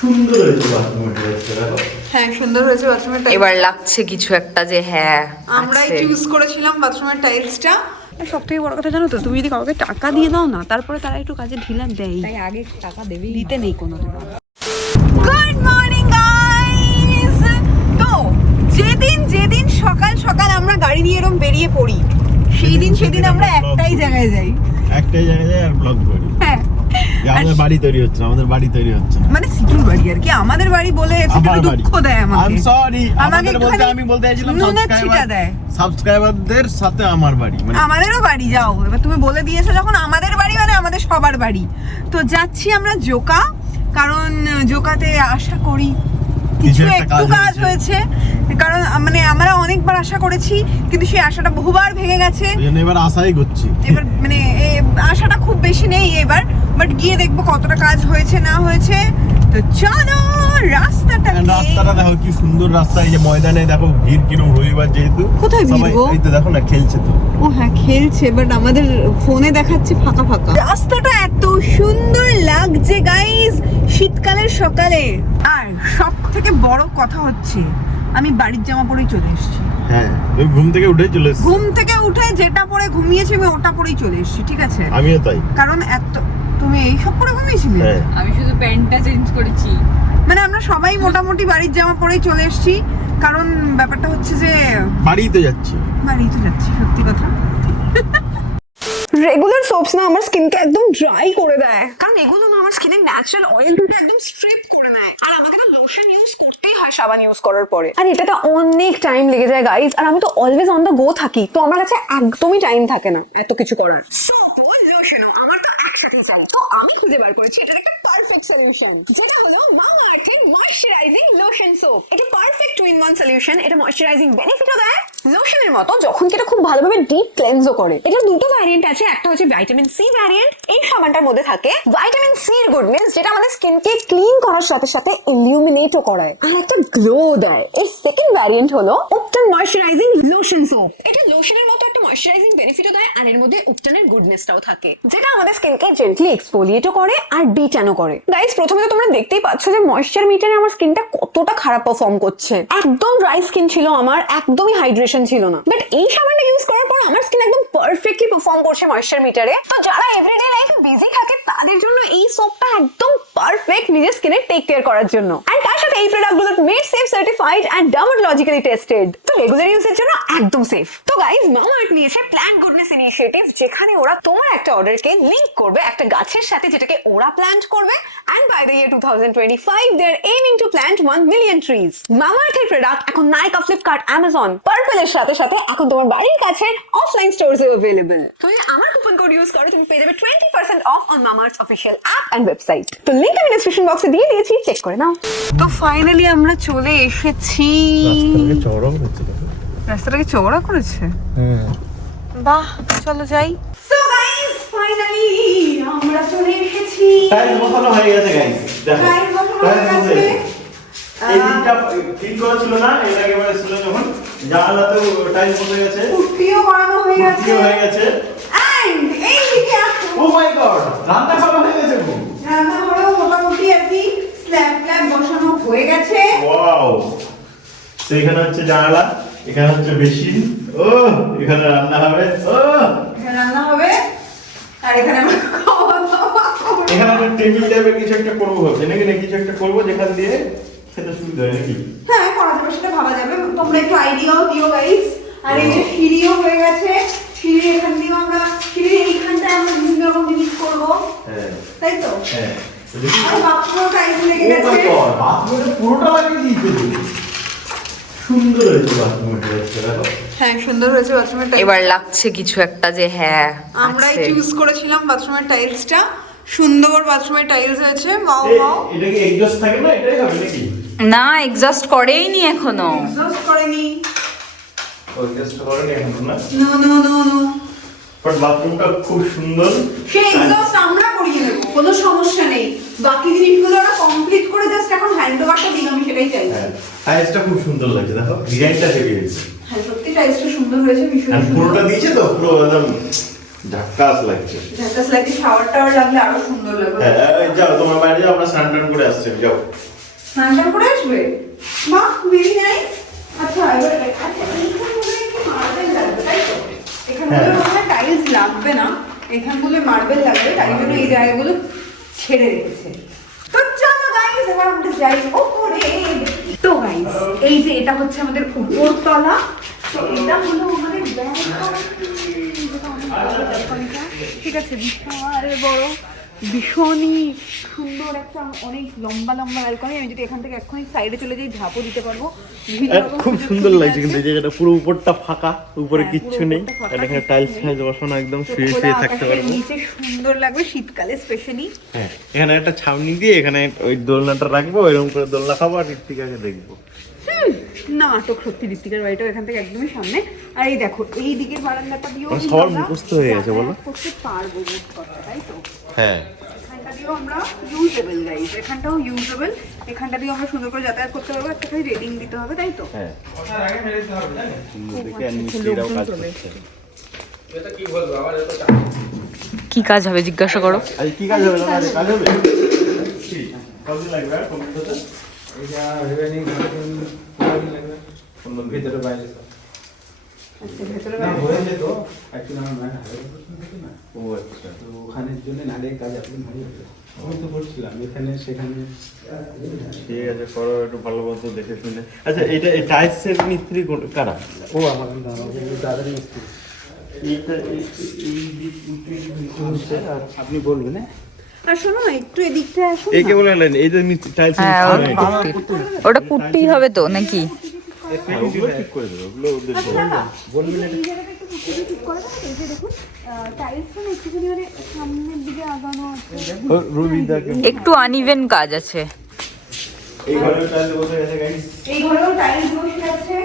সুন্দর হয়েছে বাথরুমের টাইলসটা দেখো। হ্যাঁ সুন্দর হয়েছে বাথরুমের টাইলস। এবার লাগছে কিছু একটা যে হ্যাঁ আমরাই চুজ করেছিলাম বাথরুমের টাইলসটা। সব থেকে বড় কথা জানো তো, তুমি যদি কাউকে টাকা দিয়ে দাও না, তারপরে তারা একটু কাজে ঢিলা দেয়, তাই আগে টাকা দেবে দিতে নেই কোনো দিন। Good morning guys. তো যেদিন সকাল সকাল আমরা গাড়ি নিয়ে এরকম বেরিয়ে পড়ি, সেদিন আমরা একটাই জায়গায় যাই আর ব্লগ করি। হ্যাঁ আমাদের বাড়ি তৈরি হচ্ছে, মানে সিকিউর বাড়ি আর কি, আমাদের বাড়ি বলে একটু দুঃখ দেয় আমাকে। আই এম সরি, আমাকে আমি বলতে চাইছিলাম দেয় সাবস্ক্রাইবারদের সাথে আমার বাড়ি, মানে আমাদেরও বাড়ি। যাও, এবার তুমি বলে দিয়েছো যখন আমাদের বাড়ি মানে আমাদের সবার বাড়ি। তো যাচ্ছি আমরা জোকা, কারণ জোকাতে আশা করি কিছু একটু কাজ হয়েছে, কারণ মানে আমরা অনেকবার আশা করেছি কিন্তু সেই আশাটা বহুবার ভেঙে গেছে। এবার আশাই করছি, এবার মানে আশাটা খুব বেশি নেই এবার, বাট গিয়ে দেখবো কতটা কাজ হয়েছে না হয়েছে। তো চলো রাস্তাটা দেখো কি সুন্দর রাস্তা, এই যে ময়দানে দেখো ভিড় কিরকম রবিবার যেহেতু। কোথায় ভিড় গো? এই তো দেখো না, খেলছে তো। ও হ্যাঁ খেলছে, বাট আমাদের ফোনে দেখাচ্ছে ফাঁকা ফাঁকা। রাস্তাটা এত সুন্দর লাগছে গাইস শীতকালের সকালে। আর সব থেকে বড় কথা হচ্ছে আমি বাড়ির জামা পরেই চলে এসেছি। হ্যাঁ তুমি ঘুম থেকে উঠে চলে এসেছো। ঘুম থেকে উঠে যেটা পরে ঘুমিয়েছি আমি ওটা পরেই চলে এসেছি, ঠিক আছে? আমিও তাই। কারণ তুমি এই সব পরে ঘুমিয়েছিলে? হ্যাঁ আমি শুধু প্যান্টটা চেঞ্জ করেছি। মানে আমরা সবাই মোটামুটি বাড়ির জামা পরেই চলে এসেছি, কারণ ব্যাপারটা হচ্ছে যে বাড়িই তো যাচ্ছি। সত্যি কথা। রেগুলার সোপস না আমার স্কিনকে একদম ড্রাই করে দেয়, কারণ এগুলো না আমার স্কিনের ন্যাচারাল অয়েলটাকে একদম স্ট্রিপ করে নেয়। আর আমাকে তো লোশন ইউজ করতেই হয় সাবান ইউজ করার পরে, আর এটাতে অনেক টাইম লেগে যায় গাইস। আর আমি তো অলওয়েজ অন দ্য গো থাকি, তো আমার কাছে একদমই টাইম থাকে না এত কিছু করার। সোপ ও লোশনও আমার তো একসাথে চাই। তো আমি খুঁজে বার করেছি এটার একটা পারফেক্ট সলিউশন, যেটা হলো মামা আর্থের ময়শ্চারাইজিং লোশন সোপ। এটা পারফেক্ট 2-in-1 সলিউশন। এটা ময়শ্চারাইজিং বেনিফিটও দেয় লোশনের মতো, যখন কি এটা খুব ভালোভাবে ডিপ ক্লেন্সও করে। এটা দুটো ভ্যারিয়েন্ট আছে, একটা হচ্ছে ভিটামিন সি ভ্যারিয়েন্ট। এই সাবানটার মধ্যে থাকে ভিটামিন সি এর গুডনেস, যেটা আমাদের স্কিনকে ক্লিন করার সাথে সাথে ইলুমিনেটও করায় আর একটা গ্লো দেয়। এই সেকেন্ড ভ্যারিয়েন্ট হলো উপটন ময়শ্চারাইজিং লোশন সোপ। এটা লোশনের মতো একটা ময়শ্চারাইজিং বেনিফিটও দেয়, আর এর মধ্যে উপটনের গুডনেসটাও থাকে, যেটা আমাদের স্কিনকে জেন্টলি এক্সফোলিয়েটও করে আর ডিট্যানও করে। গাইস প্রথমে তো তোমরা দেখতেই পাচ্ছ যে ময়শ্চার মিটারে আমার স্কিনটা কতটা খারাপ পারফর্ম করছে। একদম ড্রাই স্কিন ছিল আমার, একদমই হাইড্রেশন ছিল না, বাট এই সাবানটা ইউজ করার পর আমার স্কিন একদম পারফেক্টলি পারফর্ম করছে ময়শ্চার মিটারে। তো যারা এভরিডে লাইফে বিজি থাকে তাদের জন্য এই সোপটা একদম পারফেক্ট নিজের স্কিনের টেক কেয়ার করার জন্য। আর তার সাথে এই প্রোডাক্টগুলো made safe certified and dermatologically tested, তো রেগুলার ইউজের জন্য একদম সেফ। তো গাইস মামা আর্থ নিয়েছে প্ল্যান্ট গুডনেস ইনিশিয়েটিভ, যেখানে ওরা তোমার একটা অর্ডারকে লিংক করবে একটা গাছের সাথে, যেটাকে ওরা প্ল্যান্ট করবে। And by the year 2025 they are aiming to plant 1 million trees. মামা আর্থের প্রোডাক্ট এখন নাইকা, ফ্লিপকার্ট, অ্যামাজন, পার্পলের সাথে সাথে এখন তোমার বাড়ির কাছে অফলাইন স্টোরসে अवेलेबल। তুমি আমার কুপন কোড ইউজ করো, তুমি পেয়ে যাবে 20% অফ অন মামা আর্থ অফিশিয়াল অ্যাপ এন্ড ওয়েবসাইট। তো লিংক আমি ডেসক্রিপশন বক্সে দিয়ে দিয়েছি, চেক করে নাও। তো ফাইনালি আমরা চলে এসেছি। রাস্তাটাকে চওড়া করেছে। বাহ, চলো যাই। সো গাইস ফাইনালি আমরা চলে এসেছি। টাইম বসানো হয়ে গেছে গাইস, দেখো টাইম বসানো হয়ে গেছে। এই দিকটা ফিল করা ছিল না, এর আগে মানে ছিল যখন জানালাতেও টাইম বসে গেছে, পুটিও বানানো হয়ে গেছে। এন্ড এই দিকে আসো। ও মাই গড, রান্না করা হয়ে গেছে গো। রান্না হলো মোটামুটি আর কি, স্ল্যাব বসানো হয়ে গেছে। ওয়াও, সেইখানে হচ্ছে জানালা, এখানে হচ্ছে বেসিন, ও এখানে রান্না হবে, ও এখানে রান্না হবে, আর এখানে আমরা খাওয়া দাওয়া করব। এখানে একটা টেবিল টাইপের কিছু একটা করবো ভাবছি নাকি, না কিছু একটা করবো যেখান দিয়ে খেতে সুবিধা হয় নাকি। হ্যাঁ করা যাবে, সেটা ভাবা যাবে। তোমরা একটু আইডিয়াও দিও গাইস। আর এই যে সিঁড়িও হয়ে গেছে, সিঁড়ি এখান দিয়ে আমরা সিঁড়ির এইখানটায় আমরা বিভিন্ন রকম জিনিস করবো, হ্যাঁ তাই তো? হ্যাঁ, আর বাথরুমও টাইম লেগে গেছে। বাথরুমে পুরোটা লাগিয়ে দিয়েছে, সুন্দর হয়েছে বাথরুমের টাইলসটা দেখো। হ্যাঁ সুন্দর হয়েছে বাথরুমের টাইলস। এবার লাগছে কিছু একটা যে হ্যাঁ আমরাই চুজ করেছিলাম বাথরুমের টাইলসটা। সুন্দর বাথরুমের টাইলস হয়েছে। Wow wow. এটা কি এক্সস্ট থাকে না, এটাই হবে নাকি? না, এক্সস্ট করেইনি এখনো। এক্সস্ট করেনি। এক্সস্ট করেনি এখনো না? No no no no. But বাথরুমটা খুব সুন্দর। সেই এক্সস্ট আমরা করিয়ে নেব, কোনো সমস্যা নেই। বাকি জিনিসগুলো আমরা কমপ্লিট করে জাস্ট এখন হ্যান্ডওভারটা দিই, আমি সেটাই চাই। হ্যাঁ, টাইলসটা খুব সুন্দর লাগছে দেখো, ডিজাইনটা হেভি হয়েছে। হ্যাঁ সত্যি টাইলসটা সুন্দর হয়েছে, ভীষণ আর সুন্দর। পুরোটা দিয়েছে তো, পুরো একদম ঝাক্কাস লাগছে। ঝাঁকাস লাগে, শাওয়ার টাওয়ার লাগলে আরো সুন্দর লাগবে। হ্যাঁ এই যাও তোমার বাইরে যাও, আমরা স্নান টান করে আসছি, যাও। স্নান টান করে আসবে? বাহ, বেরি নাই। আচ্ছা এবার আচ্ছা এইখানগুলো একটু মার্বেল লাগবে, তাই তো? এখানগুলো মনে টাইলস লাগবে না, এখানগুলো মার্বেল লাগবে, তাই জন্য এই জায়গাগুলো ছেড়ে রেখেছে। তো চলো গাইস, এবার আমরা যাই ওপরে। তো গাইস, এই যে এটা হচ্ছে আমাদের উপরতলা। তো এটা হলো আমাদের ব্যালকনিটা, ঠিক আছে? বিশাল বড়, ভীষণই সুন্দর একটা অনেক লম্বা লম্বা ব্যালকনি। আমি যদি এখান থেকে এক্ষুনি সাইডে চলে যাই, ঝাঁপও দিতে পারবো। খুব সুন্দর লাগছে কিন্তু এই জায়গাটা পুরো উপরটা ফাঁকা, উপরে হ্যাঁ, কিচ্ছু পুরো নেই। উপরটা ফাঁকা, আর এখানে টাইলস ফাইলস বসানো, একদম তো শুয়ে খোলা শুয়ে থাকতে আকাশের পারবো। নিচে সুন্দর লাগবে শীতকালে স্পেশালি। হ্যাঁ এখানে একটা ছাউনি দিয়ে এখানে ওই দোলনাটা রাখবো, এরকম করে দোলনা খাবো আর ঋত্বিকাকে দেখবো। নাটক সত্যি, ঋত্বিকার বাড়িটাও এখান থেকে একদমই সামনে। আর এই দেখো এই দিকের বারান্দাটা দিয়েও মানে সবার মুখস্থ হয়ে গেছে বলো? করতে পারবো মোট কথা, তাই তো? হ্যাঁ এখানটা দিয়েও আমরা ইউজেবল গাইস, এখানটাও ইউজেবল, এখানটা দিয়েও আমরা সুন্দর করে যাতায়াত করতে পারবো। একটা খালি রেডিং দিতে হবে, তাই তো? হ্যাঁ দেখে আর মিস্ত্রিরাও কাজ করছে। কি কাজ হবে জিজ্ঞাসা করো। আজ কি কাজ হবে? দাদা কাজ হবে কি কত লাগবে আর কম্পিউটারে? এটা রিভেনিং লাগবে কোন ভিতরে বাইরে সব। আচ্ছা ভেতরে না বাইরে হয়ে যেত অ্যাকচুয়ালি আমার ম্যান হাজার পার্সেন্ট না। ও আচ্ছা তো ওখানের জন্য নালে কাজ আপনি ভালো হবে। আমি তো করছিলাম এখানে সেখানে। ঠিক আছে করো একটু ভালো মতো দেখে শুনে। আচ্ছা এটা এই টাইলসের মিস্ত্রি কারা? ও আমার দাদার মিস্ত্রি। এইটা আর আপনি বলবেন হ্যাঁ? আর শোনো না, একটু এদিকটা আসো না। একে বলে নেন এই যে টাইলস হ্যাঁ ওটা পুট্টি হবে তো নাকি? ঠিক করে দেবো ওগুলো ওদের আচ্ছা দাদা, বলবেন এই জায়গাটা একটু পুরো ঠিক করে দাও। এই যে দেখুন টাইলসটা না একটুখানি মানে সামনের দিকে আগানো আছে। রবিদাকে একটু আনইভেন কাজ আছে। এই ঘরে টাইলস বসে গেছে গাইস। এই ঘরেও টাইলস বসে আছে।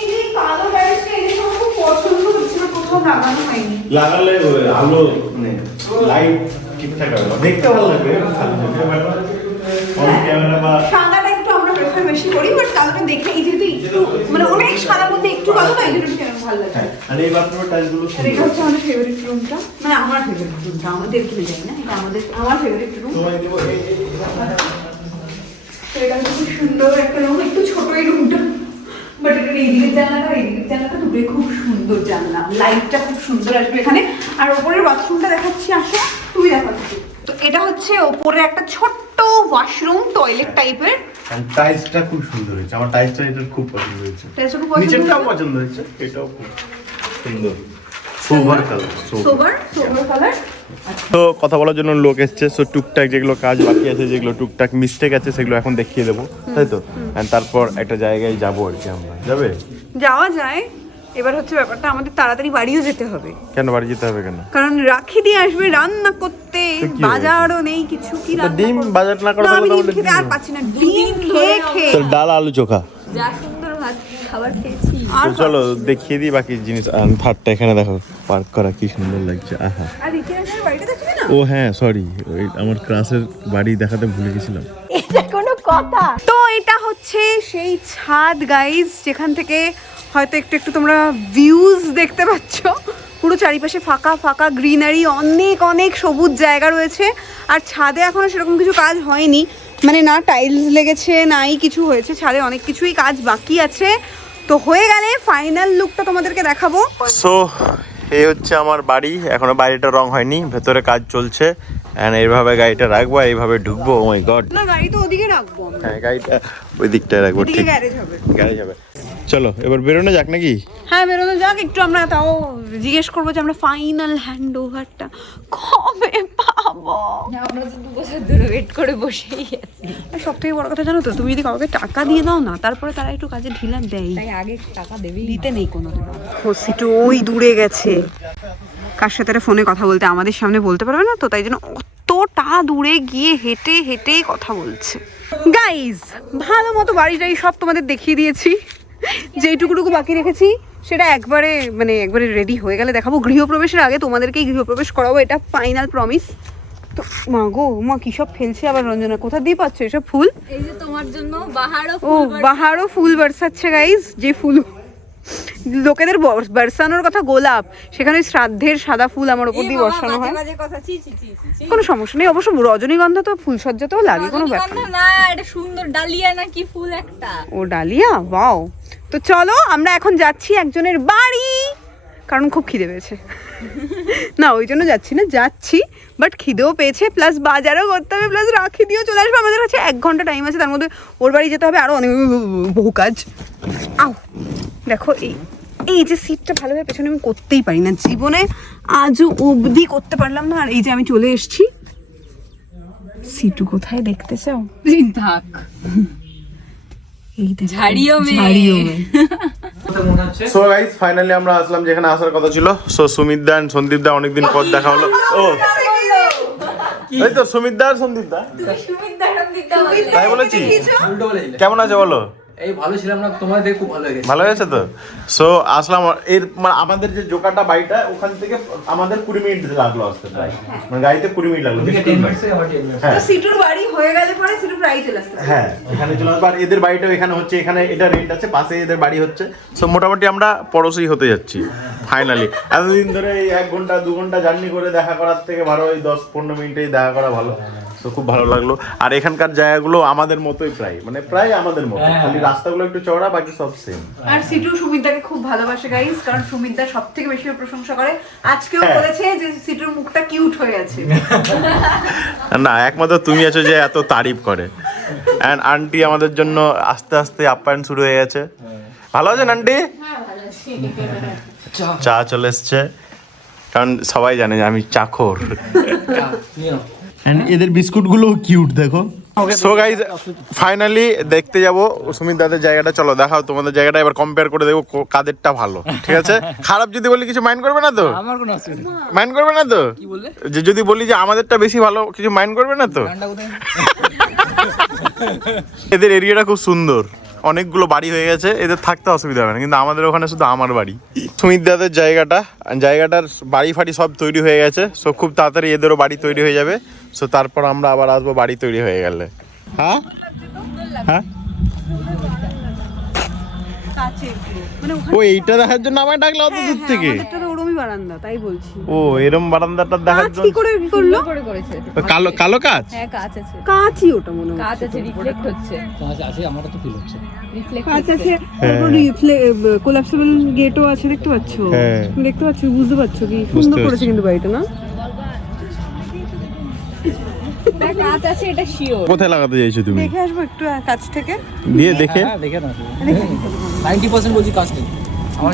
এই যে কালো টাইলসটা, এই যে আমার খুব পছন্দ হচ্ছে না, কোথাও লাগানো হয়নি। লাগালে আলো মানে লাইট ঠিকঠাক হবে, দেখতে ভালো লাগবে। ক্যামেরা বা সাদাটা একটু আমরা প্রেফার বেশি করি, বাট কালোটা দেখে এই যেহেতু একটু মানে অনেক সাদার মধ্যে একটু কালো না, এই জন্য একটু ভালো লাগে। হ্যাঁ আর এই বাথরুমের টাইলসগুলো আর এটা হচ্ছে আমাদের ফেভারিট রুমটা, মানে আমার ফেভারিট রুমটা, আমাদের কিনে যাই না, এটা আমার ফেভারিট রুম। তোমায় দেবো তো এটা হচ্ছে খুব সুন্দর একটা রুম, একটু ছোট এই রুমটা, বাট এটা এই দিকের জানলাটা এই দিকের জানলাটা দুটোই খুব সুন্দর জানলা, লাইটটা খুব সুন্দর আসবে এখানে। আর ওপরের বাথরুমটা দেখাচ্ছি, আসো তুমি দেখাচ্ছি। তো এটা হচ্ছে ওপরে একটা ছোট্ট ওয়াশরুম, টয়লেট টাইপের। টাইলসটা খুব সুন্দর হয়েছে, আমার টাইলসটা এটা খুব পছন্দ হয়েছে। টাইলসটা খুব পছন্দ নিচেরটাও হয়েছে? পছন্দ হয়েছে, এটাও খুব সুন্দর, সোবার কালার। Sober colour. তো কথা বলার জন্য লোক এসছে, সো টুকটাক যেগুলো কাজ বাকি আছে, যেগুলো টুকটাক মিস্টেক আছে, সেগুলো এখন দেখিয়ে দেবো, তাই তো? And তারপর একটা জায়গায় যাবো আর কি। আমরা যাবে যাওয়া যায়। এবার হচ্ছে ব্যাপারটা, আমাদের তাড়াতাড়ি বাড়িও যেতে হবে, কেন বাড়ি যেতে হবে কেন? কারণ রাখি দিয়ে আসবে রান্না করতে, তো কি বাজারও নেই কিছু, কি তো রান্না ডিম করব? বাজার না করে না, তাহলে আমি তো ডিম আমাদের খেতে আর ডিম। পাচ্ছি না, ডিম খেয়ে খেয়ে। তো ডাল আলু চোখা। যা সুন্দর ভাত খাবার খেয়েছি। আর তো চলো দেখিয়ে দিই বাকি জিনিস। থার্ডটা এখানে দেখো পার্ক করা, কি সুন্দর লাগছে। আহা আর ইতিহাসের বাড়িটা দেখবি না? ও হ্যাঁ সরি, ওই আমার ক্লাসের বাড়ি দেখাতে ভুলে গেছিলাম। এটা কোনো কথা? তো এটা হচ্ছে সেই ছাদ গাইস, যেখান থেকে হয়তো একটু একটু তোমরা ভিউজ দেখতে পাচ্ছ। পুরো চারিপাশে ফাঁকা ফাঁকা গ্রিনারি, অনেক অনেক সবুজ জায়গা রয়েছে। আর ছাদে এখনো সেরকম কিছু কাজ হয়নি, মানে না টাইলস লেগেছে নাই কিছু হয়েছে, ছাদে অনেক কিছুই কাজ বাকি আছে। তো হয়ে গেলে ফাইনাল লুকটা তোমাদেরকে দেখাবো। সো এই হচ্ছে আমার বাড়ি, এখনো বাড়িটা রং হয়নি, ভেতরে কাজ চলছে। এন্ড এইভাবে গাড়িটা রাখবো, এইভাবে ঢুকবো। ও মাই গড, না গাড়ি তো ওদিকে রাখবো আমরা, হ্যাঁ গাড়িটা ওই দিকটায় রাখবো, ওদিকে ঠিক গ্যারেজ হবে। গাড়ি যাবে। চলো এবার বেরোনো যাক নাকি? হ্যাঁ বেরোনো যাক। একটু আমরা তাও জিজ্ঞেস করবো যে আমরা ফাইনাল হ্যান্ড ওভারটা কবে পাবো। আমরা তো 2 বছর ধরে ওয়েট করে বসেই আছি। সব থেকে বড় কথা জানো তো, তুমি যদি কাউকে টাকা দিয়ে দাও না, তারপরে তারা একটু কাজে ঢিলা দেয়, তাই আগে টাকা দেবেই। দিতে নেই কোনো দিন। খসিটো ওই দূরে গেছে, কার সাথে ফোনে কথা বলতে, আমাদের সামনে বলতে পারবে না তো, তাই জন্য অতটা দূরে গিয়ে হেঁটে হেঁটে কথা বলছে। গাইজ ভালো মতো বাড়ি টাড়ি সব তোমাদের দেখিয়ে দিয়েছি, যেইটুকুটুকু বাকি রেখেছি সেটা একবারে রেডি হয়ে গেলে দেখাবো। গৃহপ্রবেশের আগে তোমাদেরকেই গৃহপ্রবেশ করাবো, এটা ফাইনাল প্রমিস। তো মা গো, মা কি সব ফেলছে আবার রঞ্জনা, কোথা দিয়ে পাচ্ছ এসব ফুল? এই যে তোমার জন্য বাহারও ও বাহারও ফুল বরসাচ্ছে গাইজ, যে ফুল লোকেদের বর্ষানোর কথা গোলাপ, সেখানে ওই শ্রাদ্ধের সাদা ফুল আমার ওপর দিয়ে বর্ষানো হয়। কোনো সমস্যা নেই, অবশ্য রজনীগন্ধা তো ফুলসজ্জাতেও লাগে, কোনো ব্যাপার না। না এটা সুন্দর ডালিয়া না কি ফুল একটা। ও ডালিয়া, ওয়াও। তো চলো আমরা এখন যাচ্ছি একজনের বাড়ি, কারণ খুব খিদে পেয়েছে। না ওই জন্য যাচ্ছি না, যাচ্ছি বাট খিদেও পেয়েছে, প্লাস বাজারও করতে হবে, প্লাস রাখি দিয়েও চলে আসবে। আমাদের কাছে 1 ঘন্টা টাইম আছে, তার মধ্যে ওর বাড়ি যেতে হবে, আরও অনেক বহু কাজ। আও দেখো এই যে সিটটা ভালোভাবে পেছনে আমি করতেই পারি না জীবনে, আজও অবধি করতে পারলাম না। আর এই যে আমি চলে এসেছি, সিটু কোথায় দেখতে চাও? থাক এই ঝাড়িও মে। মনে হচ্ছে সো গাইস ফাইনালি আমরা আসলাম যেখানে আসার কথা ছিল। সো সুমিত দা এন্ড সন্দীপ দা অনেকদিন পর দেখা হলো। ও এই তো সুমিত দা আর সন্দীপ দা, তাই বলেছি? উল্টো বলেছিলে। কেমন আছে বলো? এই ভালো ছিলাম না, তোমার দেখে খুব ভালো হয়ে গেছে। ভালো হয়েছে তো? সো আসলাম, এর মানে আমাদের যে জোকাটা বাড়িটা ওখান থেকে আমাদের 20 মিনিট লাগলো আসতে, প্রায় মানে গাড়িতে 20 মিনিট লাগলো। ওদিকে 10 মিনিটস আমার 10 মিনিটস। হ্যাঁ সিটুর বাড়ি হয়ে গেলে পরে সিটু প্রায় চলে আসতে। হ্যাঁ এখানে চলে আসবে, আর এদের বাড়িটাও এখানে হচ্ছে, এখানে এটা রেন্ট আছে, পাশে এদের বাড়ি হচ্ছে। সো মোটামুটি আমরা পড়োশি হতে যাচ্ছি ফাইনালি। এতদিন ধরে এই 1 ঘন্টা 2 ঘন্টা জার্নি করে দেখা করার থেকে ভালো এই 10-15 মিনিটেই দেখা করা ভালো। তো খুব ভালো লাগলো। আর এখানকার জায়গাগুলো আমাদের মতোই, প্রায় আমাদের মতো, খালি রাস্তাগুলো একটু চওড়া, বাকি সব সেম। আর সিটু সুমিতদাকে খুব ভালোবাসে গাইস, কারণ সুমিতদা সবথেকে বেশি ওর প্রশংসা করে। আজকেও বলেছে যে সিটুর মুখটা কিউট হয়ে আছে। না একমাত্র তুমি আছো যে এত তারিফ করে। এন্ড আন্টি আমাদের জন্য আস্তে আস্তে আপ্যায়ন শুরু হয়ে গেছে। ভালো আছেন আন্টি? চা চলে এসছে, কারণ সবাই জানে যে আমি চাখর। নিয়ে নাও। এন্ড এদের বিস্কুটগুলো কিউট দেখো। সো গাইস ফাইনালি দেখতে যাব সুমিত দাদের জায়গাটা। চলো দেখাও তোমাদের জায়গাটা, এবার কম্পেয়ার করে দেখো কাদেরটা ভালো। ঠিক আছে? খারাপ যদি বলি কিছু মাইন্ড করবে না তো? আমার কোনো অসুবিধা নেই। মাইন্ড করবে না তো? কি বললে? যে যদি বলি যে আমাদেরটা বেশি ভালো, কিছু মাইন্ড করবে না তো? ঠান্ডা কোথায়? এদের এরিয়াটা খুব সুন্দর, অনেকগুলো বাড়ি হয়ে গেছে, এদের থাকতে অসুবিধা হবে না। কিন্তু আমাদের ওখানে শুধু আমার বাড়ি। সুমিত দাদের জায়গাটার বাড়ি ফাড়ি সব তৈরি হয়ে গেছে। সো খুব তাড়াতাড়ি এদেরও বাড়ি তৈরি হয়ে যাবে। সো তারপর আমরা আবার আসবো বাড়ি তৈরি হয়ে গেলে। হ্যাঁ হ্যাঁ ও এইটা দেখার জন্য আমায় ডাকলো অত দূর থেকে? ওরমই বারান্দা, তাই বলছি। ও এরম বারান্দাটা দেখার কি জন্য করে করলো? করে করেছে। কালো কালো কাজ। হ্যাঁ কাঁচ আছে, কাঁচই ওটা মনে হয়। কাঁচ আছে, রিফ্লেক্ট হচ্ছে। আছে আমারটা তো ফিল হচ্ছে। রিফ্লেক্ট কাঁচ আছে, তারপর কোলাপসেবল গেটও আছে, দেখতে পাচ্ছ? হ্যাঁ। দেখতে পাচ্ছ, বুঝতে পারছো কি বুঝতে সুন্দর করেছে পারছি। কিন্তু বাড়িটা, না? কাঁচ আছে, এটা শিওর। কোথায় লাগাতে চাইছো তুমি? দেখে আসবো একটু কাছ থেকে। দিয়ে দেখে হ্যাঁ দেখে নাও। 90% বলছি কাজ নেই। আমার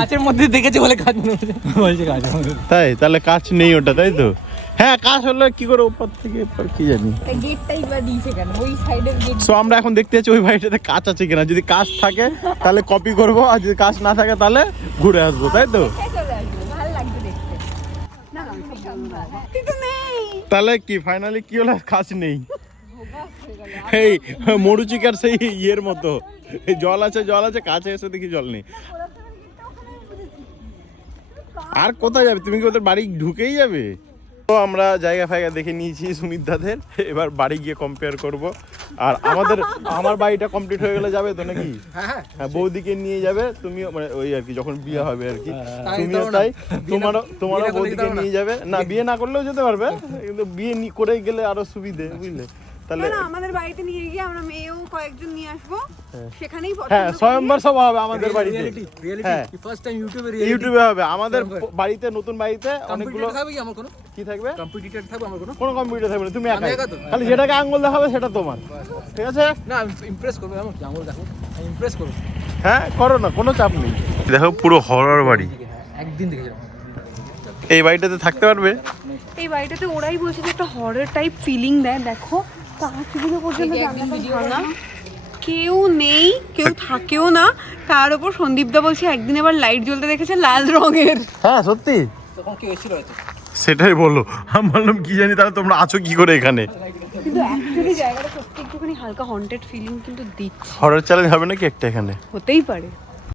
কাঁচের মধ্যে দেখেছি বলে কাজ মনে হচ্ছে। বলছি কাজ আমাদের। তাই? তাহলে কাজ নেই ওটা, তাই তো? হ্যাঁ কাজ হলে কি করে উপর থেকে কি জানি। গেটটাই বা দিয়েছে কেন? ওই সাইডের গেট। সো আমরা এখন দেখতে যাচ্ছি ওই বাড়িটাতে কাজ আছে কিনা। যদি কাজ থাকে তাহলে কপি করব, আর যদি কাজ না থাকে তাহলে ঘুরে আসবো, তাই তো? চলে আসবে, ভালো লাগবে দেখতে। তাহলে কি ফাইনালি কি হলো? কাজ নেই। এই মরুচিকার সেই ইয়ের মতো, জল আছে কাছে এসে দেখি জল নেই। আর কোথায় যাবে তুমি? কি ওদের বাড়ি ঢুকেই যাবে? তো আমরা জায়গা ফায়গা দেখে নিয়েছি সুমিত দাদের, এবার বাড়ি গিয়ে কম্পেয়ার করব। আর আমার বাড়িটা কমপ্লিট হয়ে গেলে যাবে তো নাকি? হ্যাঁ বৌদিকে নিয়ে যাবে তুমিও, মানে ওই আর কি যখন বিয়ে হবে আর কি, তুমিও তাই, তোমারও বৌদিকে নিয়ে যাবে। না বিয়ে না করলেও যেতে পারবে, কিন্তু বিয়ে করে গেলে আরো সুবিধে, বুঝলে? তাহলে না আমাদের বাড়িতে নিয়ে গিয়ে আমরা মেয়েও কয়েকজন নিয়ে আসবো, সেখানেই হ্যাঁ স্বয়ংবর সব হবে আমাদের বাড়িতে। হ্যাঁ ফার্স্ট টাইম ইউটিউবে হবে আমাদের বাড়িতে, নতুন বাড়িতে অনেকগুলো। থাকবে কি আমার কোনো? কি থাকবে? কম্পিটিটর থাকবে আমার কোনো? কোনো কম্পিউটার থাকবে না, তুমি আমি একাই। একা তো। খালি যেটাকে আঙ্গুল দেখাবে সেটা তোমার, ঠিক আছে? না আমি ইমপ্রেস করব, এমন কি আঙুল দেখো, আমি ইমপ্রেস করব। হ্যাঁ করো না, কোনো চাপ নেই। দেখো পুরো হরর বাড়ি। একদিন দেখে যাবো। এই বাড়িটাতে থাকতে পারবে? এই বাড়িটাতে ওরাই বলছে যে একটা হরর টাইপ ফিলিং দেয়। দেখো কাঁচগুলো পর্যন্ত জানলাটা ভাঙা, কেউ নেই, কেউ থাকেও না। তার উপর সন্দীপদা বলছে একদিন আবার লাইট জ্বলতে দেখেছে লাল রঙের। হ্যাঁ সত্যি? তখন কেউ এসেছিল হয়তো। সেটাই বলো, আমি বললাম কি জানি তাহলে তোমরা আছো কি করে এখানে। কিন্তু অ্যাকচুয়ালি জায়গাটা সত্যি একটুখানি হালকা হন্টেড ফিলিং কিন্তু দিচ্ছে। হরর চ্যালেঞ্জ হবে নাকি একটা এখানে? হতেই পারে।